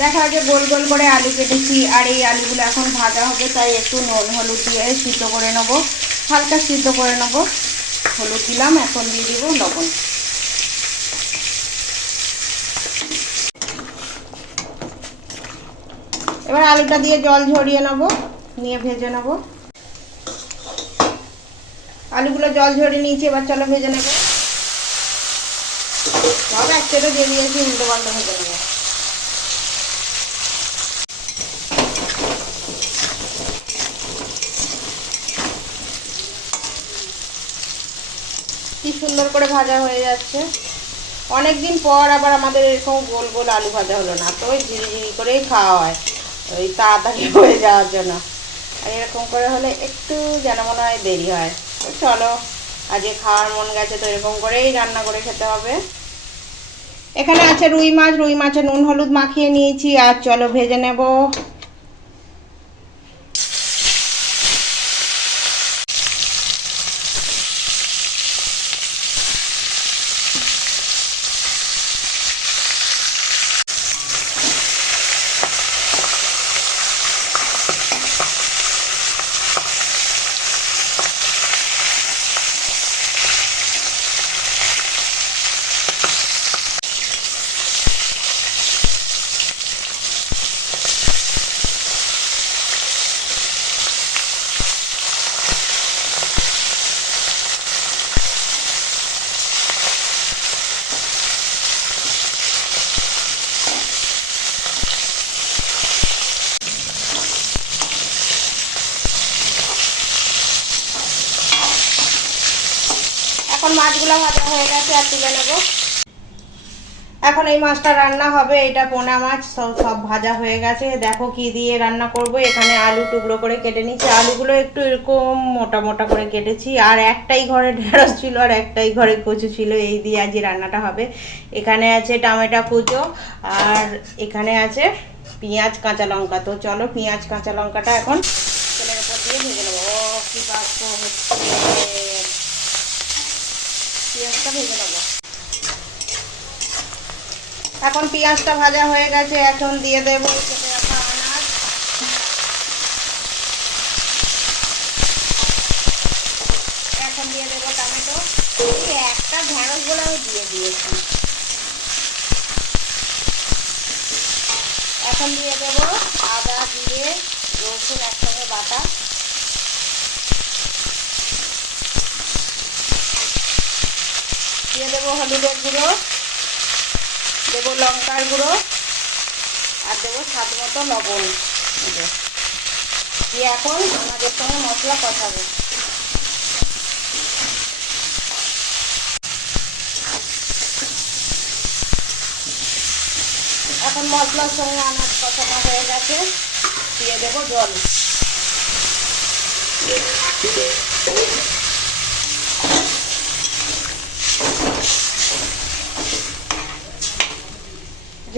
দেখা যে গোল গোল করে আলু কেটেছি, আর এই আলুগুলো এখন ভাজা হবে, তাই একটু নুন, হলুদ দিয়ে সিদ্ধ করে নেব। হালকা সিদ্ধ করে নেব। হলুদ দিলাম, এখন দিয়ে দিব লবণ। এবার আলুটা দিয়ে জল ঝরিয়ে নেব, নিয়ে ভেজে নেব। আলুগুলো জল ঝরিয়ে নিয়েছি, এবার চলো ভেজে নেব। সব এক সেটা দিয়ে দিয়েছি, উল্টো পাল্টা ভেজে নেব। কি সুন্দর করে ভাজা হয়ে যাচ্ছে। অনেক দিন পর আবার আমাদের এরকম গোল গোল আলু ভাজা হলো না, তো ওই ঝিরি ঝিরি করেই খাওয়া হয়, ওই তাড়াতাড়ি হয়ে যাওয়ার জন্য। আর এরকম করে হলে একটু যেন মনে হয় দেরি হয়। তো চলো, আজকে খাওয়ার মন গেছে তো এরকম করেই রান্না করে খেতে হবে। এখানে আছে রুই মাছ, রুই মাছে নুন, হলুদ মাখিয়ে নিয়েছি, আর চলো ভেজে নেব। এখন মাছগুলো ভাজা হয়ে গেছে, আর তুলে নেব। এখন এই মাছটা রান্না হবে, এটা পোনা মাছ, সব সব ভাজা হয়ে গেছে। দেখো কি দিয়ে রান্না করব। এখানে আলু টুকরো করে কেটে নিচ্ছি। আলুগুলো একটু এরকম মোটা মোটা করে কেটেছি। আর একটাই ঘরে ঢেঁড়স ছিল, আর একটাই ঘরে কচু ছিল। এই দিয়ে আজকে রান্নাটা হবে। এখানে আছে টমেটো কুচো, আর এখানে আছে পেঁয়াজ, কাঁচা লঙ্কা। তো চলো পেঁয়াজ, কাঁচা লঙ্কাটা এখন তেলের উপর দিয়ে ভেজে নেব। ও, কি বাষ্প হচ্ছে। পেঁয়াজটা ভেজে নেব। এখন পেঁয়াজটা ভাজা হয়ে গেছে, এখন দিয়ে দেবো টমেটো। একটা বলে আমি দিয়ে এখন দিয়ে দেবো আদা দিয়ে রসুন একসঙ্গে বাটা। দেবো হলুদের গুঁড়ো, দেবো লঙ্কার গুঁড়ো, আর দেবো স্বাদ মতো লবণ। দিয়ে এখন আমাদের সঙ্গে মশলা কষাবো। এখন মশলার সঙ্গে আনাজ কষানো হয়ে গেছে। দিয়ে দেবো জল।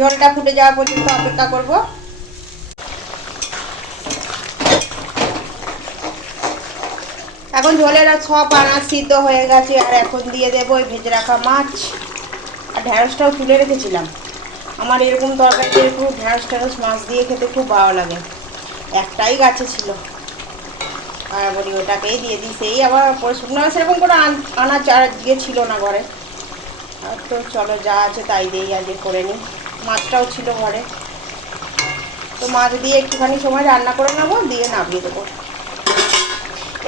ঝোলটা ফুটে যাওয়া পর্যন্ত অপেক্ষা করব। এখন ঝোলের আর সব আনাজ সিদ্ধ হয়ে গেছে, আর এখন দিয়ে দেবো ওই ভেজে রাখা মাছ। আর ঢ্যাঁড়সটাও তুলে রেখেছিলাম। আমার এরকম তরকারিতে একটু ঢ্যাঁড়স ট্যাঁড়স মাছ দিয়ে খেতে খুব ভালো লাগে। একটাই গাছে ছিল। আর বলি ওটাকেই দিয়ে দিই। সেই আবার পরে শুকনো সেরকম করে আন- আর দিয়ে ছিল না ঘরে। আর তো চলো যা আছে তাই দিয়েই আজকে করে নিই। মাছটাও ছিল ঘরে। তো মাছ দিয়ে একটুখানি সময় রান্না করে নেব, দিয়ে নামিয়ে দেবো।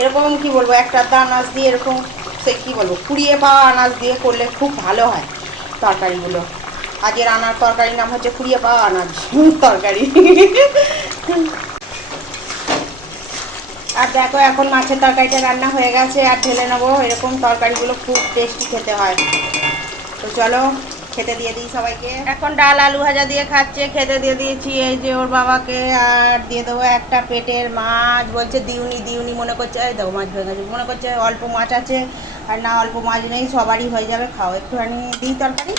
এরকম কি বলব, একটা আধটা আনাজ দিয়ে এরকম সে কি বলব কুড়িয়ে পাওয়া আনাজ দিয়ে করলে খুব ভালো হয় তরকারিগুলো। আজকের আনার তরকারির নাম হচ্ছে কুড়িয়ে পাওয়া আনাজ তরকারি। আর দেখো, এখন মাছের তরকারিটা রান্না হয়ে গেছে, আর ঢেলে নেব। এরকম তরকারিগুলো খুব টেস্টি খেতে হয়। তো চলো খেতে দিয়ে দিই সবাইকে। এখন ডাল আলু ভাজা দিয়ে খাচ্ছে খেতে দিয়ে দিয়েছি এই যে ওর বাবাকে আর দিয়ে দেবো একটা পেটের মাছ বলছে দিউনি দিউনি মনে করছে এই দেবো মাছ হয়ে গেছে মনে করছে অল্প মাছ আছে আর না অল্প মাছ নেই সবারই হয়ে যাবে খাও একটুখানি দিই তরকারি।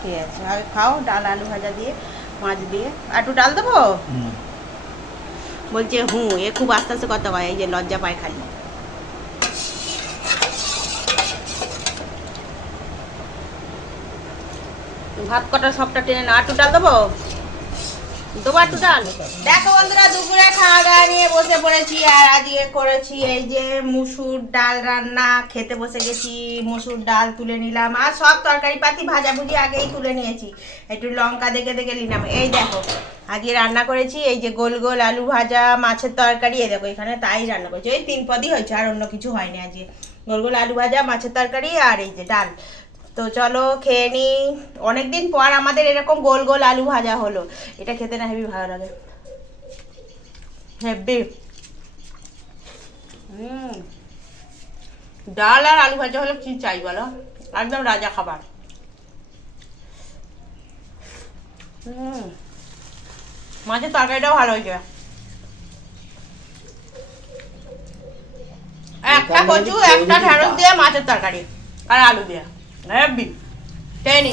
ঠিক আছে আর খাও ডাল আলু ভাজা দিয়ে মাছ দিয়ে। আর একটু ডাল দেবো? বলছে হুঁ এ খুব আস্তে আস্তে কথা কয় এই যে লজ্জা পায় খালি। ভাত কটা সবটা টেনে না আটু ডাল দেবো? দেবো আটু ডাল? দেখো বন্ধুরা, দুপুরে খাওয়া দাওয়া নিয়ে বসে পড়েছি আর আজকে করেছি এই যে মুসুর ডাল রান্না। খেতে বসে গেছি, মুসুর ডাল তুলে নিলাম আর সব তরকারি পাতি ভাজাভুজি আগেই তুলে নিয়েছি। একটু লঙ্কা দেখে দেখে নিলাম। এই দেখো, আজকে রান্না করেছি এই যে গোল গোল আলু ভাজা, মাছের তরকারি, এই দেখো এখানে তাই রান্না করেছি। ওই তিন পদই হয়েছে আর অন্য কিছু হয়নি আজকে। গোল গোল আলু ভাজা, মাছের তরকারি আর এই যে ডাল। তো চলো খেয়ে নি অনেকদিন পর আমাদের এরকম গোল গোল আলু ভাজা হলো। এটা খেতে না হেবি ভালো লাগে। হুম। ডাল আর আলু ভাজা হলে কি চাই বলো? একদম রাজা খাবার। মাছের তরকারিটাও ভালো হয়েছে। একটা কচু, একটা ঢেঁড়স দিয়ে মাছের তরকারি আর আলু দিয়ে। হেভি টেনি